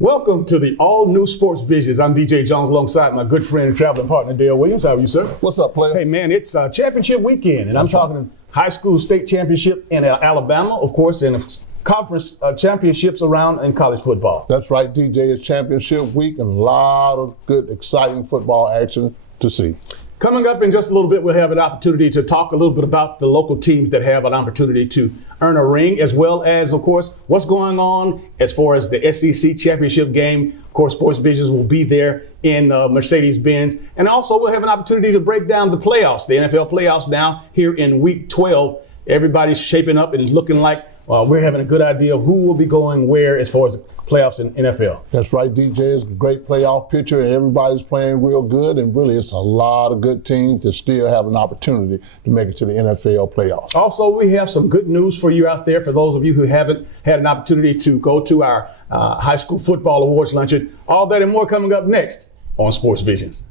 Welcome to the all-new Sports Visions. I'm DJ Jones alongside my good friend and traveling partner, Dale Williams. How are you, sir? What's up, player? Hey, man, it's championship weekend, and I'm talking high school state championship in Alabama, of course, and conference championships around in college football. That's right, DJ. It's championship week and a lot of good, exciting football action to see. Coming up in just a little bit, we'll have an opportunity to talk a little bit about the local teams that have an opportunity to earn a ring, as well as, of course, what's going on as far as the SEC championship game. Of course, Sports Visions will be there in Mercedes-Benz. And also, we'll have an opportunity to break down the playoffs, the NFL playoffs now here in week 12. Everybody's shaping up and it's looking like we're having a good idea of who will be going where as far as playoffs in NFL. That's right, DJ. It's a great playoff picture, and everybody's playing real good, and really it's a lot of good teams that still have an opportunity to make it to the NFL playoffs. Also, we have some good news for you out there, for those of you who haven't had an opportunity to go to our high school football awards luncheon. All that and more coming up next on Sports Visions.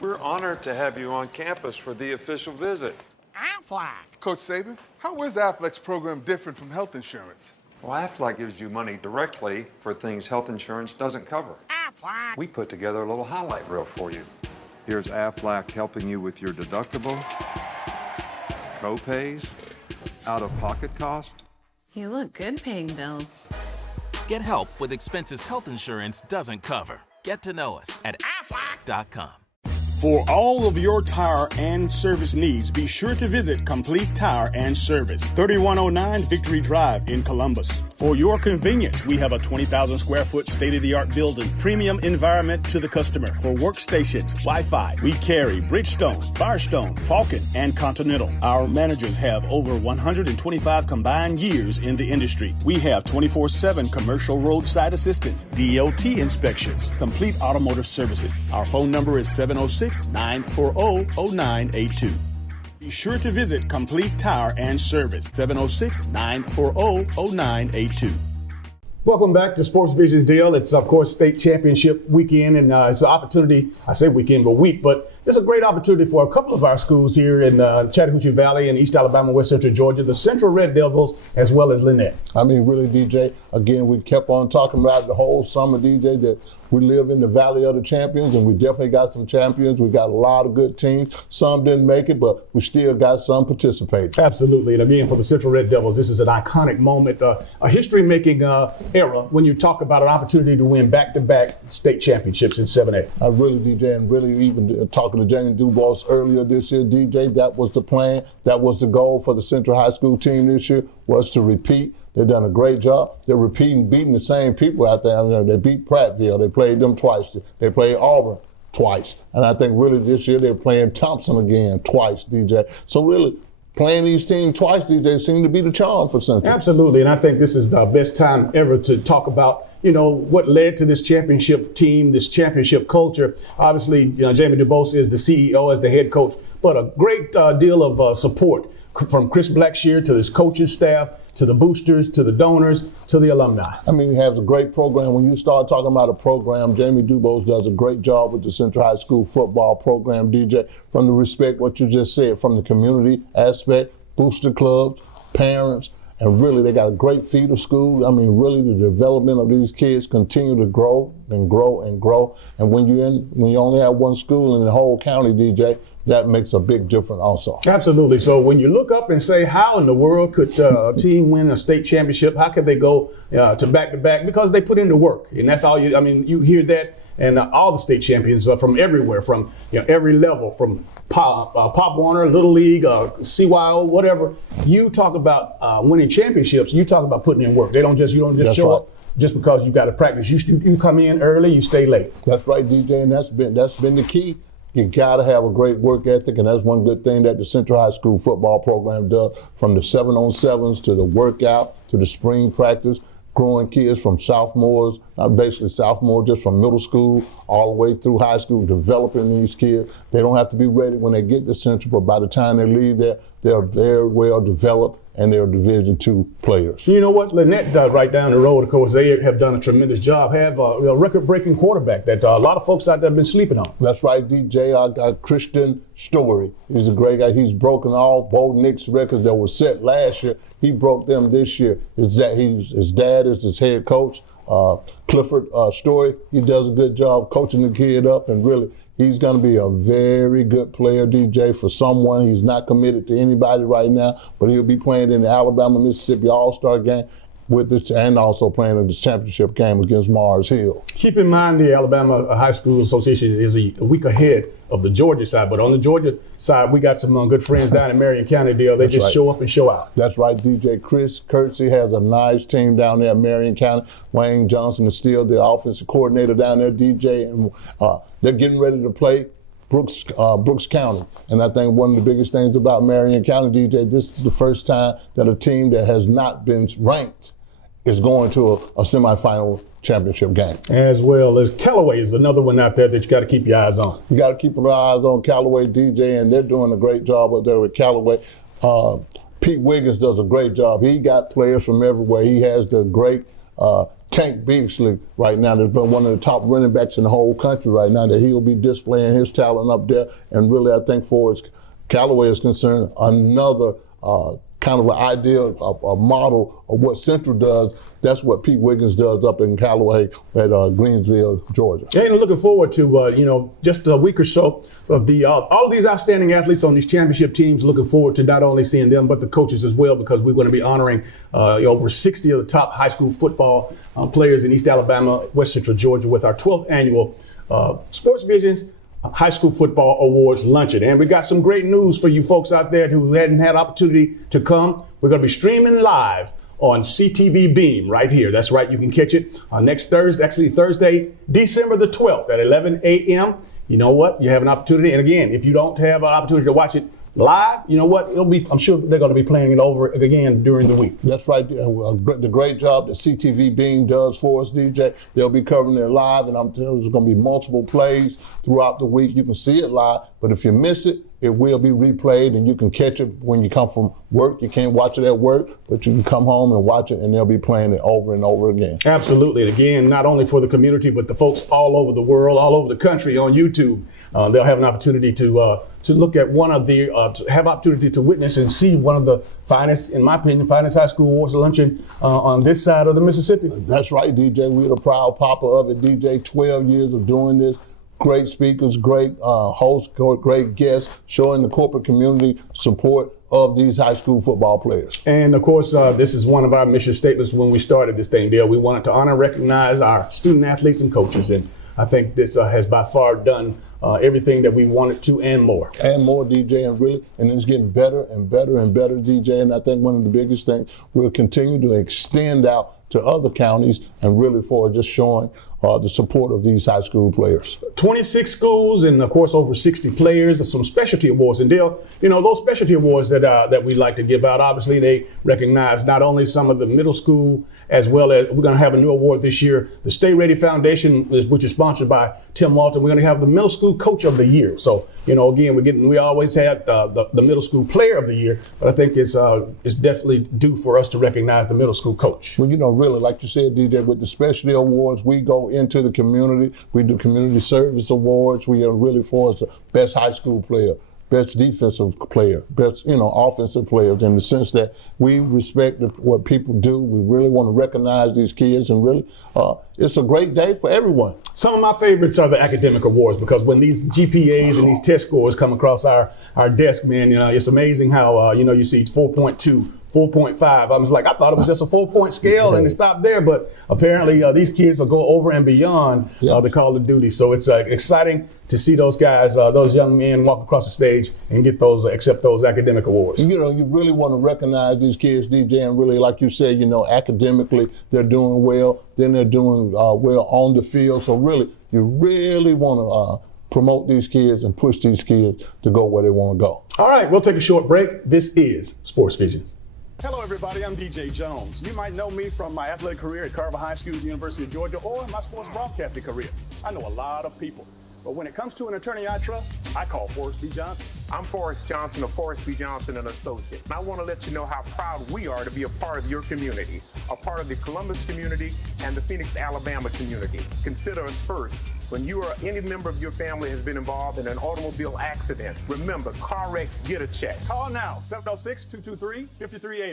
We're honored to have you on campus for the official visit. Aflac. Coach Saban, how is Aflac's program different from health insurance? Well, Aflac gives you money directly for things health insurance doesn't cover. Aflac. We put together a little highlight reel for you. Here's Aflac helping you with your deductible, co-pays, out-of-pocket cost. You look good paying bills. Get help with expenses health insurance doesn't cover. Get to know us at aflac.com. For all of your tire and service needs, be sure to visit Complete Tire and Service, 3109 Victory Drive in Columbus. For your convenience, we have a 20,000 square foot state-of-the-art building, premium environment to the customer. For workstations, Wi-Fi, we carry Bridgestone, Firestone, Falcon, and Continental. Our managers have over 125 combined years in the industry. We have 24/7 commercial roadside assistance, DOT inspections, complete automotive services. Our phone number is 706-940-0982. Be sure to visit Complete Tire and Service, 706-940-0982. Welcome back to Sports Visions, Dale. It's, of course, state championship weekend, and it's an opportunity, I say weekend, but week, but there's a great opportunity for a couple of our schools here in the Chattahoochee Valley and East Alabama, West Central Georgia, the Central Red Devils, as well as Lynette. I mean, really, DJ, again, we kept on talking about the whole summer, DJ, that we live in the Valley of the Champions, and we definitely got some champions. We got a lot of good teams. Some didn't make it, but we still got some participating. Absolutely. And again, for the Central Red Devils, this is an iconic moment, a history-making era when you talk about an opportunity to win back-to-back state championships in 7A. I really, DJ, and really even talking to Jamie Dubois earlier this year, DJ, that was the plan. That was the goal for the Central High School team this year, was to repeat. They've done a great job. They're beating the same people out there. I mean, they beat Prattville. They played them twice. They played Auburn twice. And I think really this year they're playing Thompson again twice, DJ. So really, playing these teams twice, DJ, seem to be the charm for Central. Absolutely. And I think this is the best time ever to talk about, what led to this championship team, this championship culture. Obviously, Jamie Dubois is the CEO, as the head coach, but a great deal of support from Chris Blackshear to his coaching staff, to the boosters, to the donors, to the alumni. I mean, he has a great program. When you start talking about a program, Jamie Dubois does a great job with the Central High School football program, DJ, from the respect, what you just said, from the community aspect, booster clubs, parents, and really they got a great feeder school. I mean, really the development of these kids continue to grow and grow and grow. And when you only have one school in the whole county, DJ, that makes a big difference also. Absolutely. So when you look up and say, how in the world could a team win a state championship? How could they go to back-to-back? Because they put in the work. And that's all you hear that. And all the state champions from everywhere, from every level, from Pop Warner, Little League, CYO, whatever. You talk about winning championships. You talk about putting in work. You don't just show up just because you got to practice. You come in early, you stay late. That's right, DJ, and that's been the key. You got to have a great work ethic, and that's one good thing that the Central High School football program does, from the 7-on-7s to the workout to the spring practice, growing kids from sophomores, basically sophomores just from middle school all the way through high school, developing these kids. They don't have to be ready when they get to Central, but by the time they leave there, they're very well developed and they're Division II players. You know what? Lynette does right down the road. Of course, they have done a tremendous job. Have a record-breaking quarterback that a lot of folks out there have been sleeping on. That's right, DJ. I got Christian Story. He's a great guy. He's broken all Bo Nix records that were set last year. He broke them this year. His dad is his head coach, Clifford Story. He does a good job coaching the kid up, and really, he's going to be a very good player, DJ, for someone. He's not committed to anybody right now, but he'll be playing in the Alabama-Mississippi All-Star game with this, and also playing in the championship game against Mars Hill. Keep in mind the Alabama High School Association is a week ahead of the Georgia side, but on the Georgia side, we got some good friends down in Marion County, Dale. They just show up and show out. That's right, DJ. Chris Kirksey has a nice team down there in Marion County. Wayne Johnson is still the offensive coordinator down there, DJ, and they're getting ready to play Brooks County. And I think one of the biggest things about Marion County, DJ, this is the first time that a team that has not been ranked is going to a semifinal championship game. As well as Callaway is another one out there that you got to keep your eyes on. You got to keep your eyes on Callaway, DJ, and they're doing a great job up there with Callaway. Pete Wiggins does a great job. He got players from everywhere. He has the great Tank Beasley right now that's been one of the top running backs in the whole country right now, that he'll be displaying his talent up there. And really, I think for as Callaway is concerned, another kind of an idea, a model of what Central does. That's what Pete Wiggins does up in Callaway at Greensville, Georgia. And looking forward to, just a week or so of all of these outstanding athletes on these championship teams. Looking forward to not only seeing them, but the coaches as well, because we're going to be honoring over 60 of the top high school football players in East Alabama, West Central Georgia with our 12th annual Sports Visions High School Football Awards Luncheon. And we got some great news for you folks out there who hadn't had opportunity to come. We're going to be streaming live on CTV Beam right here. That's right, you can catch it next Thursday, actually Thursday, December the 12th at 11 a.m. You know what? You have an opportunity. And again, if you don't have an opportunity to watch it live, you know what? I'm sure they're going to be playing it over again during the week. That's right. The great job that CTV Beam does for us, DJ. They'll be covering it live, and I'm telling you, there's going to be multiple plays throughout the week. You can see it live, but if you miss it, it will be replayed, and you can catch it when you come from work. You can't watch it at work, but you can come home and watch it, and they'll be playing it over and over again. Absolutely. And again, not only for the community, but the folks all over the world, all over the country on YouTube. They'll have an opportunity to look at one of the, to have opportunity to witness and see one of the finest, in my opinion, finest high school awards luncheon on this side of the Mississippi. That's right, DJ. We're the proud papa of it, DJ. 12 years of doing this. Great speakers, great hosts, great guests, showing the corporate community support of these high school football players. And of course, this is one of our mission statements when we started this thing, Dale. We wanted to honor and recognize our student athletes and coaches. And I think this has by far done everything that we wanted to and more. And more, DJ, and it's getting better and better and better, DJ. And I think one of the biggest things, we'll continue to extend out to other counties and really for just showing the support of these high school players. 26 schools and, of course, over 60 players and some specialty awards. And Dale, those specialty awards that we like to give out, obviously they recognize not only some of the middle school, as well as we're going to have a new award this year, the Stay Ready Foundation, which is sponsored by Tim Walton. We're going to have the Middle School Coach of the Year. So, again, we always had the Middle School Player of the Year, but I think it's definitely due for us to recognize the Middle School Coach. Well, really, like you said, DJ, with the specialty awards, we go into the community. We do community service awards. We are really for the best high school player, best defensive player, best, offensive players, in the sense that we respect what people do. We really want to recognize these kids, and really, it's a great day for everyone. Some of my favorites are the academic awards, because when these GPAs and these test scores come across our desk, man, it's amazing how, you see 4.2, 4.5. I was like, I thought it was just a 4-point scale and it stopped there, but apparently these kids will go over and beyond the call of duty. So it's exciting to see those guys, those young men walk across the stage and get accept those academic awards. You really want to recognize these kids, DJ, and really, like you said, academically they're doing well, then they're doing well on the field. So really, you really want to promote these kids and push these kids to go where they want to go. All right, we'll take a short break. This is Sports Visions. Hello, everybody. I'm DJ Jones. You might know me from my athletic career at Carver High School, University of Georgia, or my sports broadcasting career. I know a lot of people But when it comes to an attorney I trust, I call Forrest B. Johnson. I'm Forrest Johnson of Forrest B. Johnson and Associates. And I want to let you know how proud we are to be a part of your community, a part of the Columbus community and the Phoenix, Alabama community. Consider us first. When you or any member of your family has been involved in an automobile accident, remember, car wreck, get a check. Call now, 706-223-5380.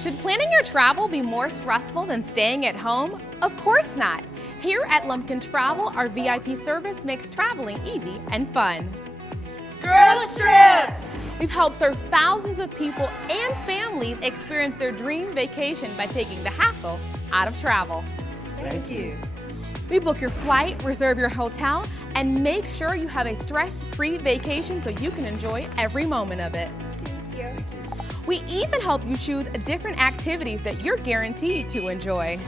Should planning your travel be more stressful than staying at home? Of course not. Here at Lumpkin Travel, our VIP service makes traveling easy and fun. Girls Trip! We've helped serve thousands of people and families experience their dream vacation by taking the hassle out of travel. Thank you. We book your flight, reserve your hotel, and make sure you have a stress-free vacation so you can enjoy every moment of it. Thank you. We even help you choose different activities that you're guaranteed to enjoy.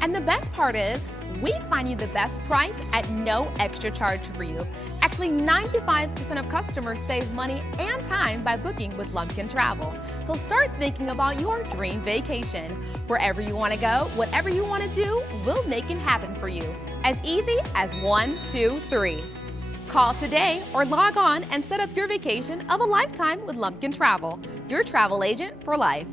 And the best part is, we find you the best price at no extra charge for you. Actually, 95% of customers save money and time by booking with Lumpkin Travel. So start thinking about your dream vacation. Wherever you want to go, whatever you want to do, we'll make it happen for you. As easy as 1, 2, 3. Call today or log on and set up your vacation of a lifetime with Lumpkin Travel, your travel agent for life.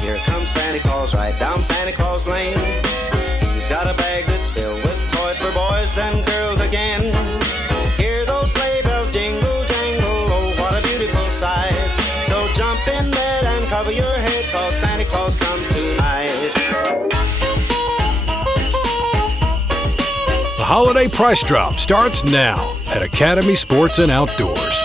Here comes Santa Claus, right down Santa Claus Lane. He's got a bag that's filled with toys for boys and girls again. Hear those sleigh bells jingle, jangle, oh, what a beautiful sight. So jump in bed and cover your head, 'cause Santa Claus comes tonight. The holiday price drop starts now at Academy Sports and Outdoors.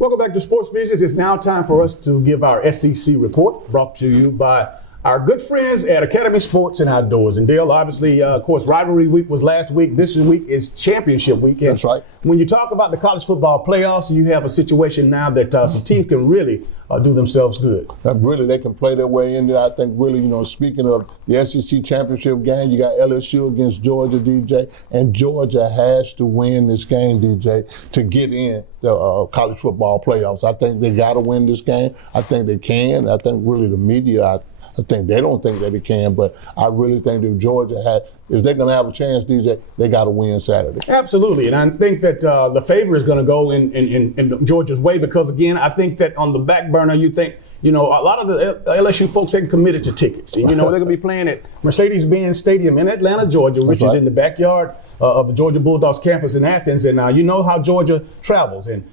Welcome back to Sports Visions. It's now time for us to give our SEC report, brought to you by our good friends at Academy Sports and Outdoors. And Dale, obviously, of course, rivalry week was last week. This week is championship week. That's right. When you talk about the college football playoffs, you have a situation now that some teams can really do themselves good. Really, they can play their way in there. I think really, speaking of the SEC championship game, you got LSU against Georgia, DJ, and Georgia has to win this game, DJ, to get in the college football playoffs. I think they got to win this game. I think they can. I think really the media, I think they don't think that they can, but I really think that Georgia if they're going to have a chance, DJ, they got to win Saturday. Absolutely, and I think that the favor is going to go in Georgia's way because, again, I think that on the back burner, you think, a lot of the LSU folks ain't committed to tickets. And, they're going to be playing at Mercedes-Benz Stadium in Atlanta, Georgia, which is in the backyard of the Georgia Bulldogs campus in Athens. And you know how Georgia travels. And,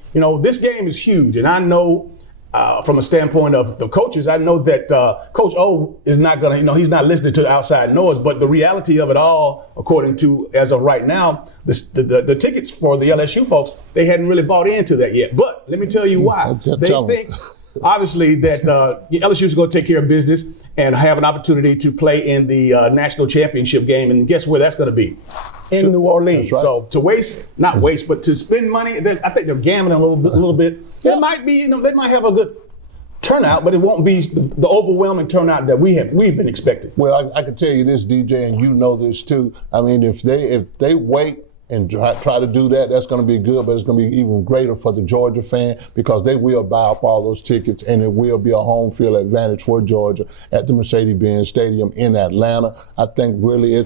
this game is huge. And I know from a standpoint of the coaches, I know that Coach O is not going to, he's not listening to the outside noise, but the reality of it all, according to, as of right now, the tickets for the LSU folks, they hadn't really bought into that yet. But let me tell you why. They think, obviously, that LSU is going to take care of business and have an opportunity to play in the national championship game. And guess where that's going to be? In New Orleans. Right. So to not waste, but to spend money, I think they're gambling a little bit. It might be, they might have a good turnout, but it won't be the overwhelming turnout that we've been expecting. Well, I can tell you this, DJ, and you know this too. I mean, if they wait and try to do that, that's going to be good, but it's going to be even greater for the Georgia fan because they will buy up all those tickets and it will be a home field advantage for Georgia at the Mercedes-Benz Stadium in Atlanta. I think really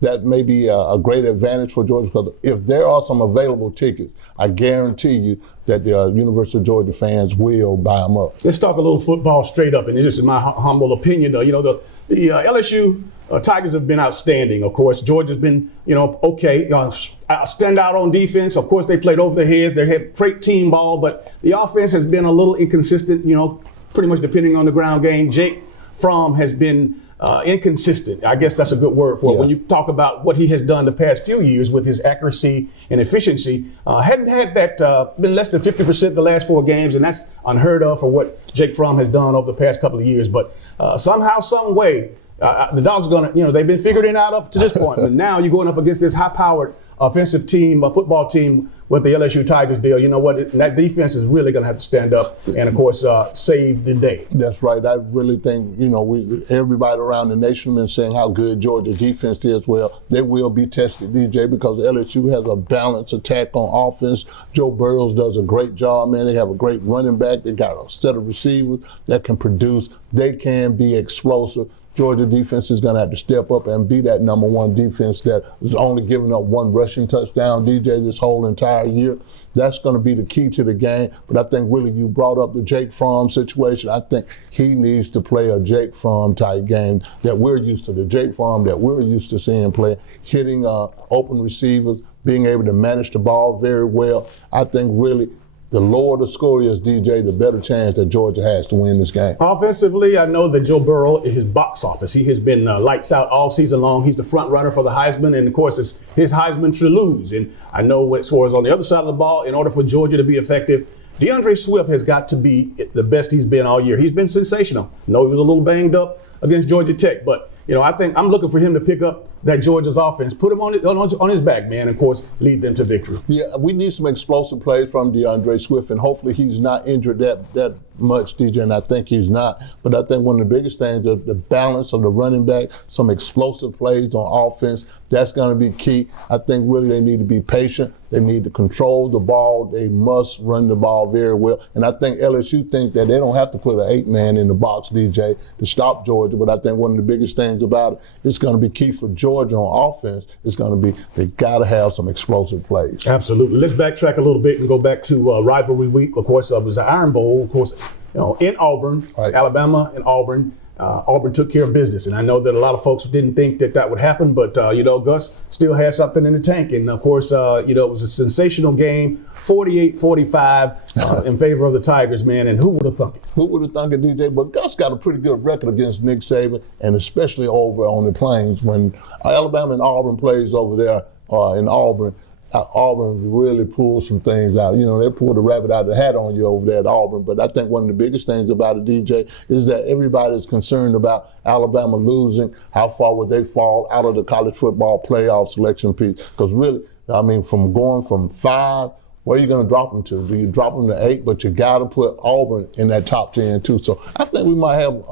that may be a great advantage for Georgia because if there are some available tickets, I guarantee you that the University of Georgia fans will buy them up. Let's talk a little football straight up, and this is my humble opinion. The LSU Tigers have been outstanding. Of course, Georgia's been, okay, stand out on defense. Of course, they played over their heads. They had great team ball, but the offense has been a little inconsistent, pretty much depending on the ground game. Jake Fromm has been inconsistent. I guess that's a good word for it. When you talk about what he has done the past few years with his accuracy and efficiency, hadn't had that, been less than 50% the last 4 games, and that's unheard of for what Jake Fromm has done over the past couple of years. But somehow, some way, the Dogs they've been figuring it out up to this point. But now you're going up against this high-powered offensive team, a football team with the LSU Tigers deal, you know what? That defense is really going to have to stand up and, of course, save the day. That's right. I really think, everybody around the nation has been saying how good Georgia's defense is. Well, they will be tested, DJ, because LSU has a balanced attack on offense. Joe Burrows does a great job, man. They have a great running back. They got a set of receivers that can produce. They can be explosive. Georgia defense is going to have to step up and be that number one defense that was only giving up one rushing touchdown, DJ, this whole entire year. That's going to be the key to the game. But I think really you brought up the Jake Fromm situation. I think he needs to play a Jake Fromm type game that we're used to, the Jake Fromm that we're used to seeing play, hitting open receivers, being able to manage the ball very well. I think really the lower the score is, DJ, the better chance that Georgia has to win this game. Offensively, I know that Joe Burrow is his box office. He has been lights out all season long. He's the front runner for the Heisman, and of course, it's his Heisman to lose. And I know as far as on the other side of the ball, in order for Georgia to be effective, DeAndre Swift has got to be the best he's been all year. He's been sensational. I know he was a little banged up against Georgia Tech, but I think I'm looking for him to pick up that Georgia's offense, put him on his back, man, and of course, lead them to victory. Yeah, we need some explosive plays from DeAndre Swift, and hopefully he's not injured that much, DJ, and I think he's not. But I think one of the biggest things is the balance of the running back, some explosive plays on offense. That's going to be key. I think really they need to be patient. They need to control the ball. They must run the ball very well. And I think LSU thinks that they don't have to put an 8-man in the box, DJ, to stop Georgia. But I think one of the biggest things about it, it's going to be key for Georgia on offense. It's going to be they got to have some explosive plays. Absolutely. Let's backtrack a little bit and go back to rivalry week. Of course, it was the Iron Bowl, of course, in Auburn, right. Alabama and Auburn. Auburn took care of business, and I know that a lot of folks didn't think that would happen, but Gus still had something in the tank, and of course, it was a sensational game, 48-45 in favor of the Tigers, man, and who would have thunk it? Who would have thunk it, DJ? But Gus got a pretty good record against Nick Saban, and especially over on the Plains when Alabama and Auburn plays over there in Auburn. Auburn really pulled some things out. They pulled the rabbit out of the hat on you over there at Auburn. But I think one of the biggest things about it, DJ, is that everybody's concerned about Alabama losing. How far would they fall out of the college football playoff selection piece? Because really, from going from 5, where are you going to drop them to? Do you drop them to 8? But you got to put Auburn in that top 10 too. So I think we might have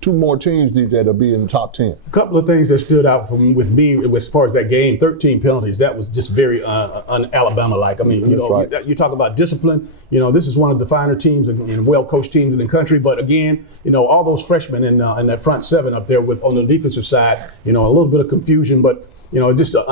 2 more teams, DJ, that'll be in the top 10. A couple of things that stood out with me as far as that game, 13 penalties. That was just very un-Alabama-like. Right. You talk about discipline. This is one of the finer teams and well-coached teams in the country. But again, all those freshmen in that front 7 up there on the defensive side, a little bit of confusion, but just a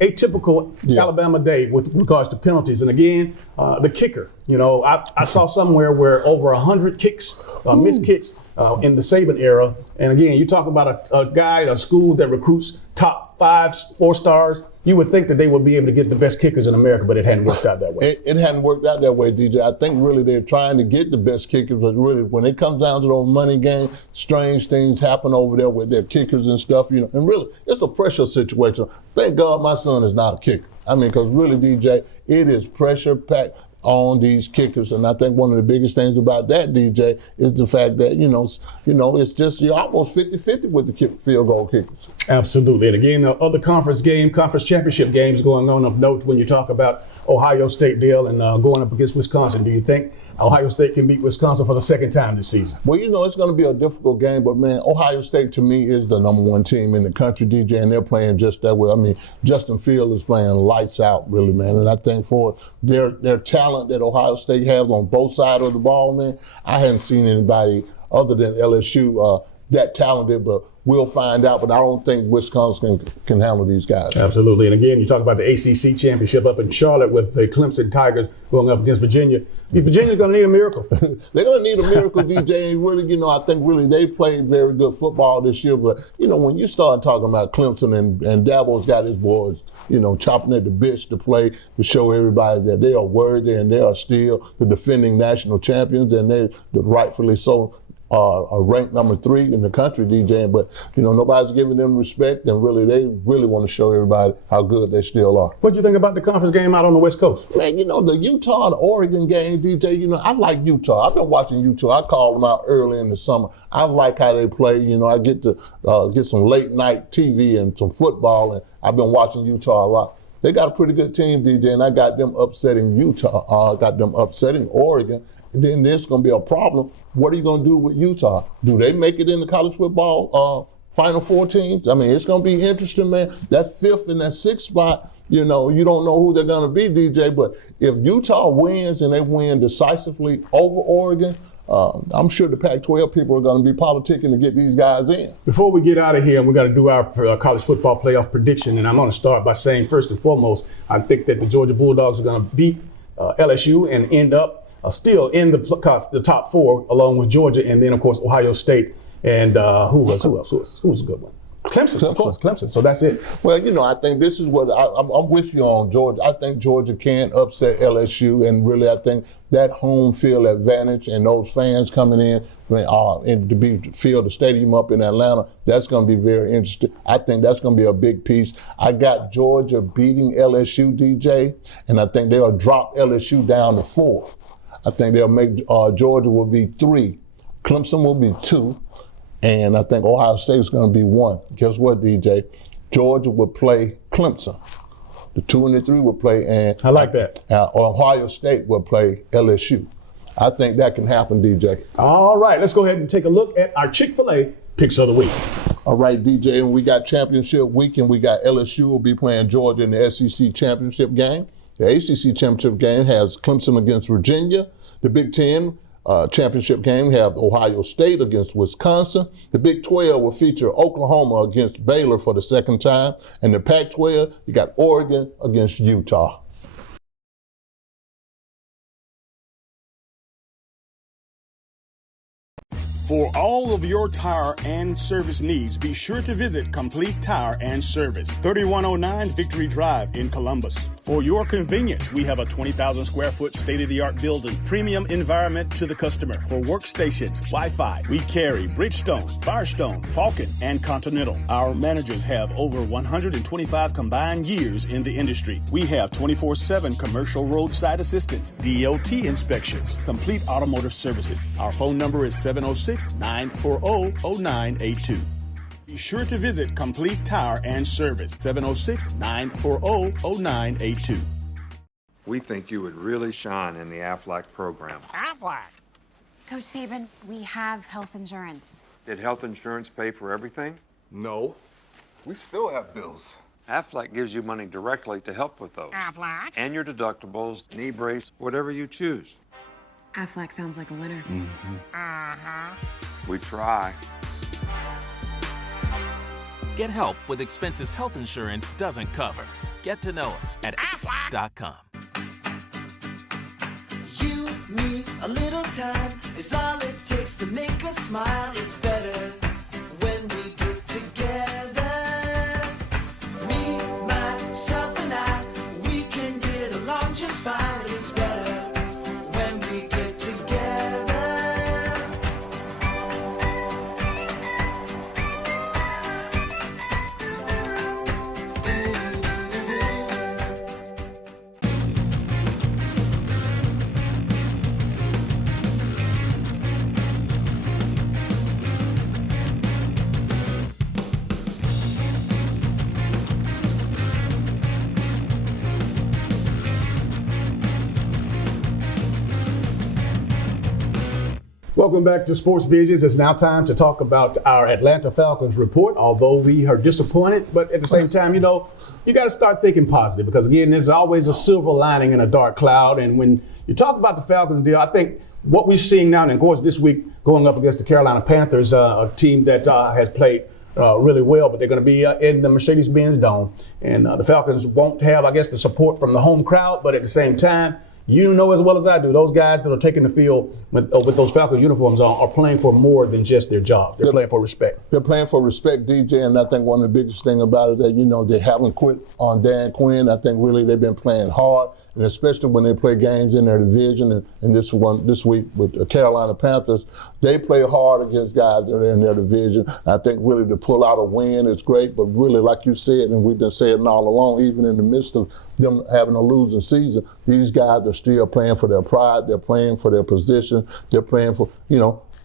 atypical Alabama day with regards to penalties. And again, the kicker. I saw somewhere where over 100 kicks, missed kicks in the Saban era. And again, you talk about a guy, a school that recruits top 5, 4 stars. You would think that they would be able to get the best kickers in America, but it hadn't worked out that way. It hadn't worked out that way, DJ. I think really they're trying to get the best kickers, but really when it comes down to those money games, strange things happen over there with their kickers and stuff, and really it's a pressure situation. Thank God my son is not a kicker. Because really, DJ, it is pressure packed on these kickers, and I think one of the biggest things about that, DJ, is the fact that it's just you're almost 50-50 with the field goal kickers. Absolutely, and again, other conference championship games going on of note when you talk about Ohio State deal and going up against Wisconsin. Do you think Ohio State can beat Wisconsin for the second time this season? Well, it's going to be a difficult game, but man, Ohio State to me is the number 1 team in the country, DJ, and they're playing just that way. Justin Fields is playing lights out, really, man, and I think for their talent that Ohio State has on both sides of the ball, man, I haven't seen anybody other than LSU that talented, but we'll find out. But I don't think Wisconsin can handle these guys. Absolutely. And again, you talk about the ACC championship up in Charlotte with the Clemson Tigers going up against Virginia. Virginia's going to need a miracle. They're going to need a miracle, DJ. And really, I think really they played very good football this year. But, when you start talking about Clemson and Dabo's got his boys, chopping at the bits to play to show everybody that they are worthy and they are still the defending national champions, and they're rightfully so. Are ranked number 3 in the country, DJ, but nobody's giving them respect, and really they really want to show everybody how good they still are. What do you think about the conference game out on the West Coast? Man, the Utah and Oregon game, DJ, I like Utah. I've been watching Utah. I called them out early in the summer. I like how they play. I get to get some late night TV and some football, and I've been watching Utah a lot. They got a pretty good team, DJ, and I got them upsetting Utah. I got them upsetting Oregon. And then there's going to be a problem. What are you going to do with Utah? Do they make it in the college football Final Four teams? I mean, it's going to be interesting, man. That 5th and that 6th spot, you don't know who they're going to be, DJ. But if Utah wins and they win decisively over Oregon, I'm sure the Pac-12 people are going to be politicking to get these guys in. Before we get out of here, and we're going to do our college football playoff prediction, and I'm going to start by saying, first and foremost, I think that the Georgia Bulldogs are going to beat LSU and end up still in the top 4 along with Georgia, and then, of course, Ohio State. And who else? Who was a good one? Clemson, of course, Clemson. So that's it. Well, I think this is what I'm with you on, Georgia. I think Georgia can upset LSU, and really, I think that home field advantage and those fans coming in and to fill the stadium up in Atlanta, that's going to be very interesting. I think that's going to be a big piece. I got Georgia beating LSU, DJ, and I think they'll drop LSU down to 4. I think they'll make Georgia will be 3, Clemson will be 2. And I think Ohio State is going to be 1. Guess what, DJ? Georgia will play Clemson. The 2 and the 3 will play, and I like that. Ohio State will play LSU. I think that can happen, DJ. All right, let's go ahead and take a look at our Chick-fil-A picks of the week. All right, DJ, and we got championship week, and we got LSU will be playing Georgia in the SEC championship game. The ACC championship game has Clemson against Virginia. The Big Ten championship game have Ohio State against Wisconsin. The Big 12 will feature Oklahoma against Baylor for the 2nd time. And the Pac-12, you got Oregon against Utah. For all of your tire and service needs, be sure to visit Complete Tire and Service, 3109 Victory Drive in Columbus. For your convenience, we have a 20,000 square foot state-of-the-art building, premium environment to the customer. For workstations, Wi-Fi, we carry Bridgestone, Firestone, Falcon, and Continental. Our managers have over 125 combined years in the industry. We have 24/7 commercial roadside assistance, DOT inspections, complete automotive services. Our phone number is 706-940-0982. Be sure to visit Complete Tire and Service, 706-940-0982. We think you would really shine in the Aflac program. Aflac. Coach Saban, we have health insurance. Did health insurance pay for everything? No. We still have bills. Aflac gives you money directly to help with those. Aflac. And your deductibles, knee brace, whatever you choose. Aflac sounds like a winner. We try. Get help with expenses health insurance doesn't cover. Get to know us at Aflac.com. You, me, a little time is all it takes to make us smile. It's better when we get together. Me, myself, and I, we can get along just fine. It's better when we get together. Welcome back to Sports Visions. It's now time to talk about our Atlanta Falcons report. Although we are disappointed, but at the same time, you got to start thinking positive because, again, there's always a silver lining in a dark cloud. And when you talk about the Falcons deal, I think what we're seeing now, and of course this week going up against the Carolina Panthers, a team that has played really well, but they're going to be in the Mercedes-Benz Dome. And the Falcons won't have, I guess, the support from the home crowd, but at the same time, you know as well as I do, those guys that are taking the field with those Falcon uniforms on are playing for more than just their job. They're playing for respect. They're playing for respect, DJ, and I think one of the biggest things about it that, they haven't quit on Dan Quinn. I think really they've been playing hard, and especially when they play games in their division, and this week with the Carolina Panthers, they play hard against guys that are in their division. I think really to pull out a win is great, but really, like you said, and we've been saying all along, even in the midst of them having a losing season, these guys are still playing for their pride. They're playing for their position. They're playing for,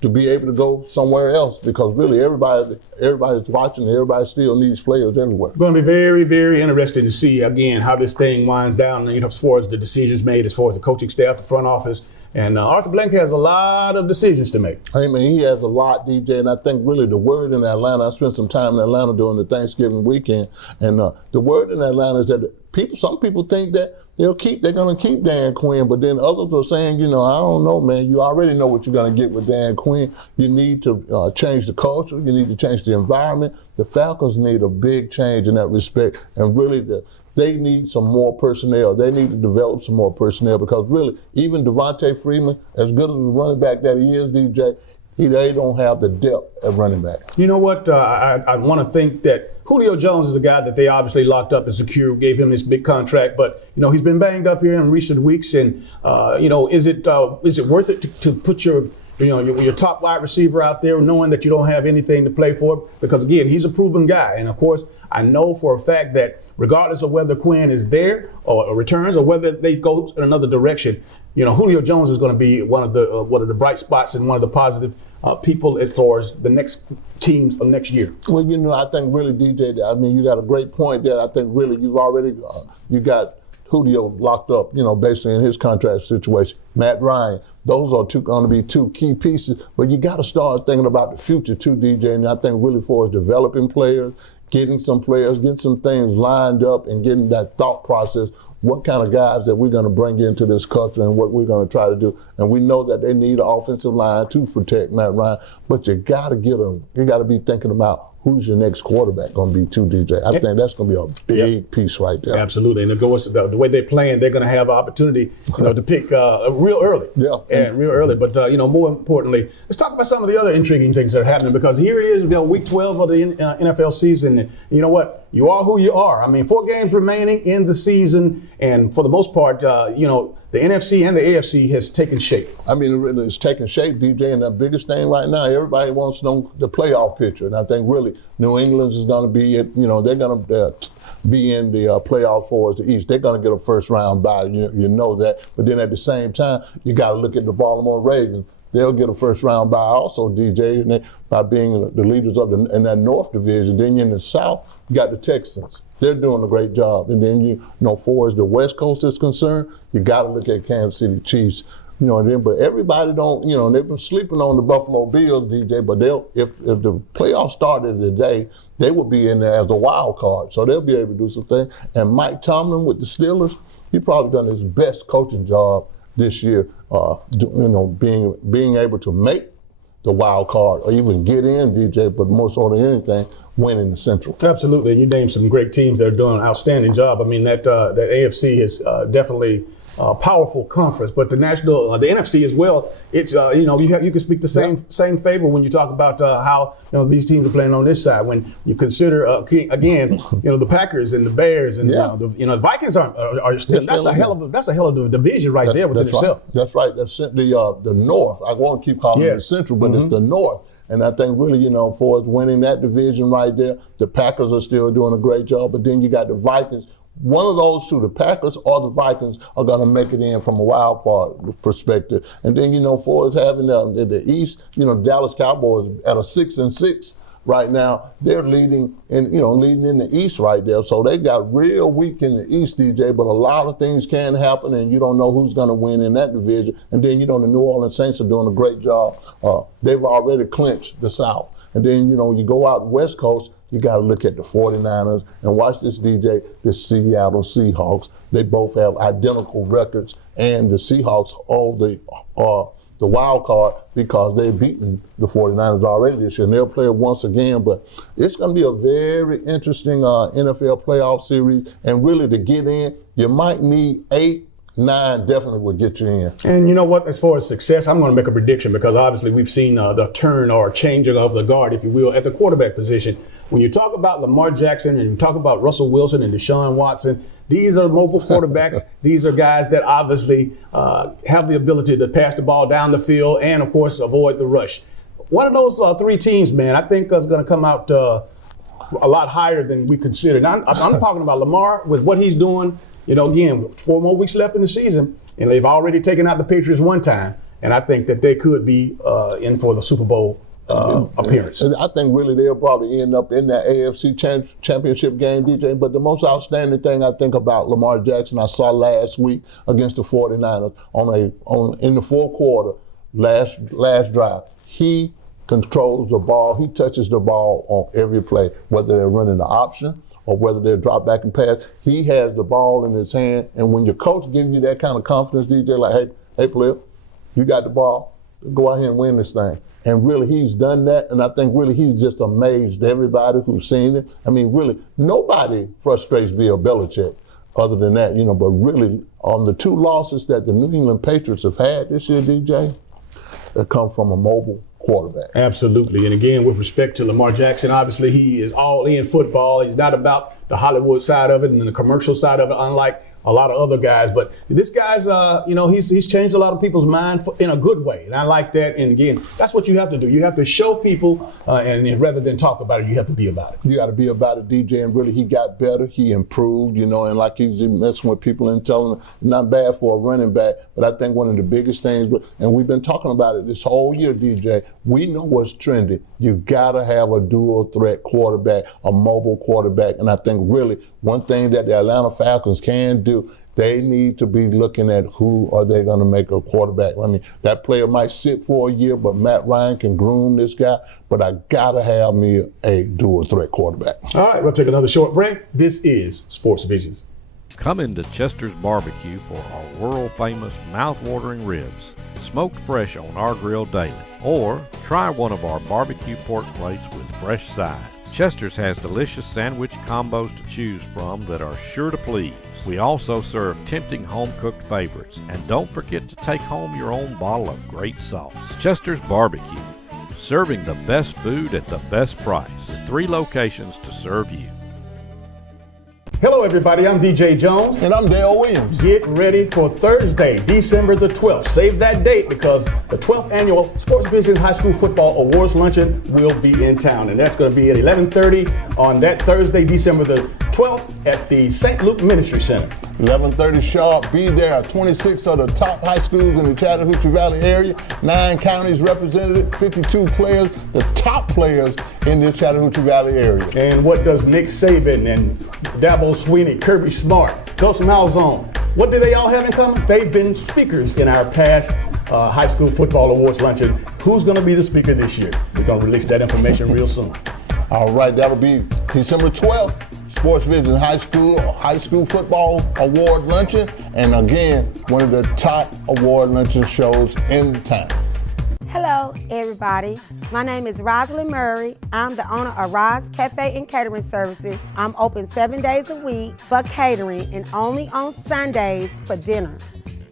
to be able to go somewhere else, because really everybody's watching, and everybody still needs players everywhere. Going to be very, very interesting to see, again, how this thing winds down, as far as the decisions made, as far as the coaching staff, the front office. And Arthur Blank has a lot of decisions to make. I mean, he has a lot, DJ, and I think really the word in Atlanta, I spent some time in Atlanta during the Thanksgiving weekend, and the word in Atlanta is that some people think that they're going to keep Dan Quinn, but then others are saying, I don't know, man, you already know what you're going to get with Dan Quinn. You need to change the culture. You need to change the environment. The Falcons need a big change in that respect, and really they need some more personnel. They need to develop some more personnel, because really, even Devontae Freeman, as good as a running back that he is, DJ, they don't have the depth at running back. You know what? I want to think that Julio Jones is a guy that they obviously locked up and secured, gave him this big contract, but he's been banged up here in recent weeks. And is it worth it to put your top wide receiver out there, knowing that you don't have anything to play for? Because again, he's a proven guy, and of course, I know for a fact that regardless of whether Quinn is there or returns, or whether they go in another direction, Julio Jones is going to be one of the bright spots and one of the positive people as far as the next teams of next year. Well, I think really, DJ, you got a great point there. I think really you've already you got Julio locked up, basically in his contract situation. Matt Ryan, those are going to be two key pieces. But you got to start thinking about the future too, DJ. And I think really for us developing players, getting some things lined up, and getting that thought process. What kind of guys that we're going to bring into this culture and what we're going to try to do. And we know that they need an offensive line to protect Matt Ryan, but you got to be thinking about who's your next quarterback going to be too, DJ. I think that's going to be a big piece right there. Absolutely. And of course, the way they're playing, they're going to have an opportunity to pick real early. Yeah. And real early. But, more importantly, let's talk about some of the other intriguing things that are happening, because here it is, week 12 of the NFL season. And you know what? You are who you are. 4 games remaining in the season. And for the most part, the NFC and the AFC has taken shape. It's taking shape, DJ, and the biggest thing right now, everybody wants to know the playoff picture. And I think really New England is going to be, they're going to be in the playoffs for us, the East. They're going to get a first round bye, you know that. But then at the same time, you got to look at the Baltimore Ravens. They'll get a first round bye also, DJ, and by being the leaders in that North Division. Then in the South, you got the Texans. They're doing a great job. And then, far as the West Coast is concerned, you got to look at Kansas City Chiefs. But everybody don't, they've been sleeping on the Buffalo Bills, DJ, but if the playoffs started today, they would be in there as a wild card. So they'll be able to do some things. And Mike Tomlin with the Steelers, he probably done his best coaching job this year, being able to make the wild card or even get in, DJ, but more so than anything, winning the Central. Absolutely. And you named some great teams that are doing an outstanding job. That AFC is definitely a powerful conference, but the NFC as well. It's you can speak the same favor when you talk about how these teams are playing on this side. When you consider again, the Packers and the Bears and the Vikings are still. That's a hell of a division there within itself. Right. That's right. That's the North. I want to keep calling it the Central, but it's the North. And I think really, for us winning that division right there, the Packers are still doing a great job. But then you got the Vikings. One of those two, the Packers or the Vikings, are going to make it in from a wild card perspective. And then, for us having the East, Dallas Cowboys at a 6-6 right now, they're leading in the East right there. So they got real weak in the East, DJ, but a lot of things can happen, and you don't know who's going to win in that division. And then, the New Orleans Saints are doing a great job. They've already clinched the South. And then, you go out West Coast, you got to look at the 49ers and watch this, DJ, the Seattle Seahawks. They both have identical records, and the Seahawks hold the wild card because they've beaten the 49ers already this year, and they'll play it once again. But it's going to be a very interesting NFL playoff series, and really to get in, you might need 8, 9 definitely will get you in. And you know what, as far as success, I'm going to make a prediction, because obviously we've seen the turn or changing of the guard, if you will, at the quarterback position. When you talk about Lamar Jackson and you talk about Russell Wilson and Deshaun Watson, these are mobile quarterbacks. These are guys that obviously have the ability to pass the ball down the field and, of course, avoid the rush. One of those 3 teams, man, I think is going to come out a lot higher than we considered. Now, I'm talking about Lamar with what he's doing. Again, 4 more weeks left in the season, and they've already taken out the Patriots one time. and I think that they could be in for the Super Bowl appearance. And I think really they'll probably end up in that AFC championship game, DJ. But the most outstanding thing I think about Lamar Jackson, I saw last week against the 49ers in the fourth quarter, last drive. He controls the ball. He touches the ball on every play, whether they're running the option or whether they're drop back and pass. He has the ball in his hand. And when your coach gives you that kind of confidence, DJ, like, hey, player, you got the ball. Go out here and win this thing. And really, he's done that. And I think really he's just amazed everybody who's seen it. I mean, really, nobody frustrates Bill Belichick other than that, but really on the 2 losses that the New England Patriots have had this year, DJ, they come from a mobile quarterback. Absolutely. And again, with respect to Lamar Jackson, obviously he is all in football. He's not about the Hollywood side of it and the commercial side of it, unlike a lot of other guys. But this guy's, he's changed a lot of people's mind in a good way. And I like that. And again, that's what you have to do. You have to show people, and rather than talk about it, you have to be about it. You got to be about it, DJ. And really, he got better. He improved, and like he's messing with people and telling them, not bad for a running back. But I think one of the biggest things, and we've been talking about it this whole year, DJ, we know what's trendy. You got to have a dual threat quarterback, a mobile quarterback. And I think really one thing that the Atlanta Falcons can do, they need to be looking at who are they going to make a quarterback. I mean, that player might sit for a year, but Matt Ryan can groom this guy. But I got to have me a dual threat quarterback. All right, we'll take another short break. This is Sports Visions. Come into Chester's Barbecue for our world-famous mouth-watering ribs, smoked fresh on our grill daily. Or try one of our barbecue pork plates with fresh sides. Chester's has delicious sandwich combos to choose from that are sure to please. We also serve tempting home-cooked favorites. And don't forget to take home your own bottle of great sauce. Chester's Barbecue, serving the best food at the best price, with 3 locations to serve you. Hello, everybody. I'm DJ Jones. And I'm Dale Williams. Get ready for Thursday, December the 12th. Save that date because the 12th annual Sports Visions High School Football Awards Luncheon will be in town. And that's going to be at 11:30 on that Thursday, December the 12th at the St. Luke Ministry Center. 11:30 sharp. Be there. 26 of the top high schools in the Chattahoochee Valley area. 9 counties represented. 52 players. The top players in the Chattahoochee Valley area. And what does Nick Saban and Dabo Swinney, Kirby Smart, Gus Malzahn, what do they all have in common? They've been speakers in our past High School Football Awards Luncheon. Who's going to be the speaker this year? We're going to release that information real soon. All right, that'll be December 12th. Sports Vision High School Football Award Luncheon. And again, one of the top award luncheon shows in town. Hello, everybody. My name is Rosalind Murray. I'm the owner of Roz Cafe and Catering Services. I'm open 7 days a week for catering and only on Sundays for dinner.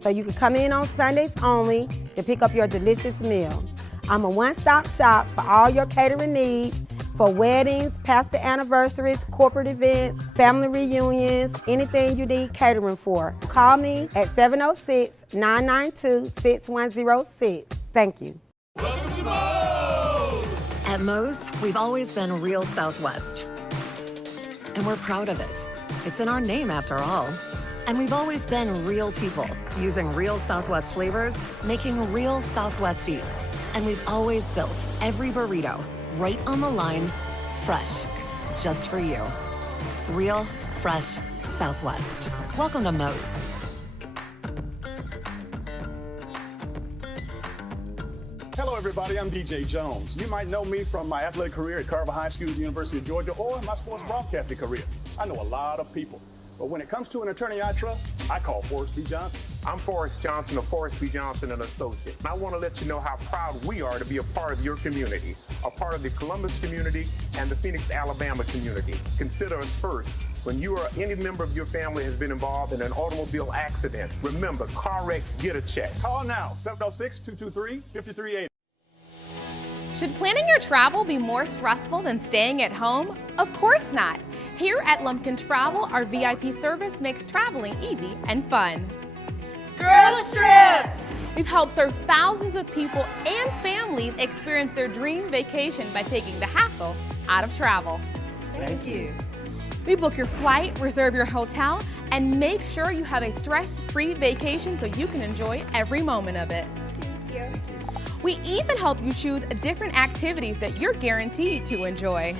So you can come in on Sundays only to pick up your delicious meal. I'm a one-stop shop for all your catering needs for weddings, pastor anniversaries, corporate events, family reunions, anything you need catering for. Call me at 706-992-6106. Thank you. At Moe's, we've always been real Southwest. And we're proud of it. It's in our name after all. And we've always been real people, using real Southwest flavors, making real Southwest eats. And we've always built every burrito right on the line, fresh, just for you. Real, fresh Southwest. Welcome to Moe's. Hello, everybody. I'm DJ Jones. You might know me from my athletic career at Carver High School, University of Georgia, or my sports broadcasting career. I know a lot of people. But when it comes to an attorney I trust, I call Forrest B. Johnson. I'm Forrest Johnson of Forrest B. Johnson & Associates. And I want to let you know how proud we are to be a part of your community, a part of the Columbus community and the Phoenix, Alabama community. Consider us first. When you or any member of your family has been involved in an automobile accident, remember, car wreck, get a check. Call now, 706-223-5380. Should planning your travel be more stressful than staying at home? Of course not. Here at Lumpkin Travel, our VIP service makes traveling easy and fun. Girls Trip! We've helped serve thousands of people and families experience their dream vacation by taking the hassle out of travel. Thank you. We book your flight, reserve your hotel, and make sure you have a stress-free vacation so you can enjoy every moment of it. Thank you. We even help you choose different activities that you're guaranteed to enjoy.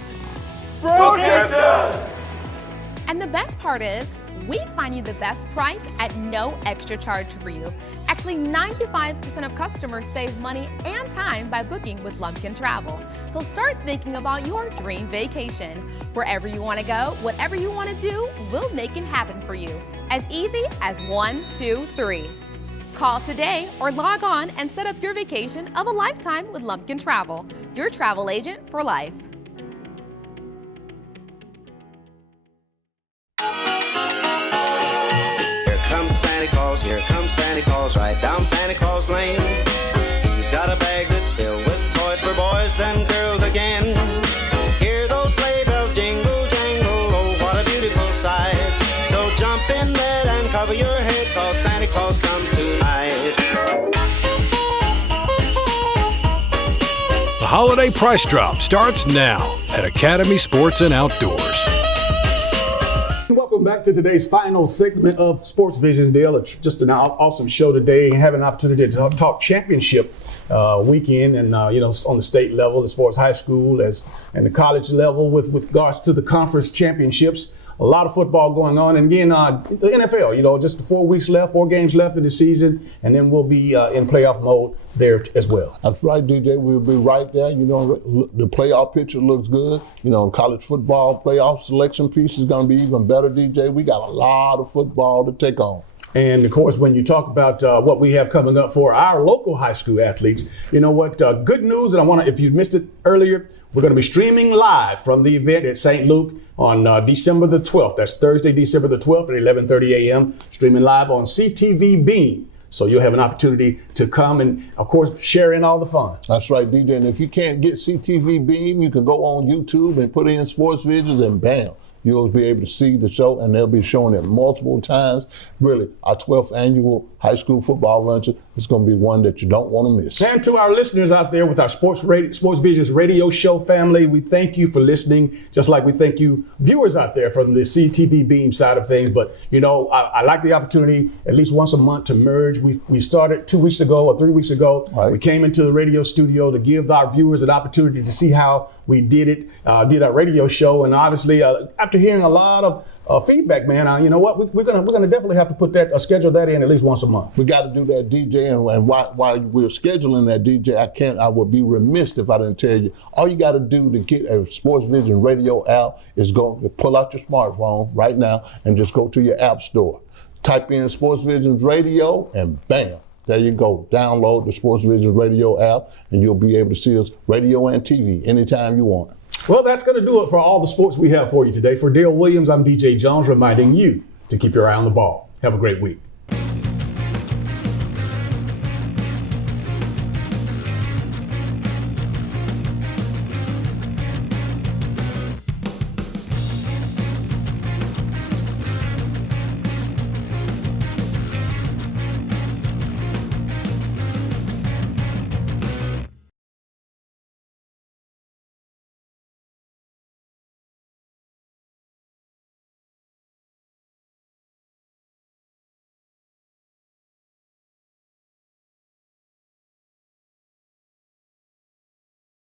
And the best part is, we find you the best price at no extra charge for you. Actually, 95% of customers save money and time by booking with Lumpkin Travel. So start thinking about your dream vacation. Wherever you want to go, whatever you want to do, we'll make it happen for you. As easy as 1, 2, 3. Call today or log on and set up your vacation of a lifetime with Lumpkin Travel, your travel agent for life. Here comes Santa Claus, right down Santa Claus Lane. He's got a bag that's filled with toys for boys and girls again. Hear those sleigh bells jingle, jangle, oh, what a beautiful sight. So jump in bed and cover your head, 'cause Santa Claus comes tonight. The Holiday Price Drop starts now at Academy Sports and Outdoors. Welcome back to today's final segment of Sports Visions, Dale. It's just an awesome show today, and having an opportunity to talk championship weekend, and on the state level, as far as high school, and the college level, with regards to the conference championships. A lot of football going on, and again, the NFL. Just 4 weeks left, 4 games left in the season, and then we'll be in playoff mode there as well. That's right, DJ. We'll be right there. The playoff picture looks good. College football playoff selection piece is going to be even better, DJ. We got a lot of football to take on. And of course, when you talk about what we have coming up for our local high school athletes, you know what? Good news, and if you missed it earlier, we're going to be streaming live from the event at St. Luke on December the 12th. That's Thursday, December the 12th at 11:30 a.m. Streaming live on CTV Beam. So you'll have an opportunity to come and, of course, share in all the fun. That's right, DJ. And if you can't get CTV Beam, you can go on YouTube and put in Sports Visions, and bam, you'll be able to see the show, and they'll be showing it multiple times. Really, our 12th annual high school football luncheon is going to be one that you don't want to miss. And to our listeners out there with our Sports Visions radio show family, we thank you for listening, just like we thank you viewers out there from the CTV Beam side of things. But, I like the opportunity at least once a month to merge. We started 2 weeks ago or 3 weeks ago. Right. We came into the radio studio to give our viewers an opportunity to see how we did it, did our radio show. And obviously, after hearing a lot of feedback, man, you know what? We're gonna definitely have to put that, schedule that in at least once a month. We got to do that, DJ. And while we're scheduling that, DJ, I would be remiss if I didn't tell you. All you got to do to get a Sports Vision radio app is pull out your smartphone right now and just go to your app store. Type in Sports Visions Radio, and bam, there you go. Download the Sports Visions Radio app, and you'll be able to see us radio and TV anytime you want. Well, that's going to do it for all the sports we have for you today. For Dale Williams, I'm DJ Jones, reminding you to keep your eye on the ball. Have a great week.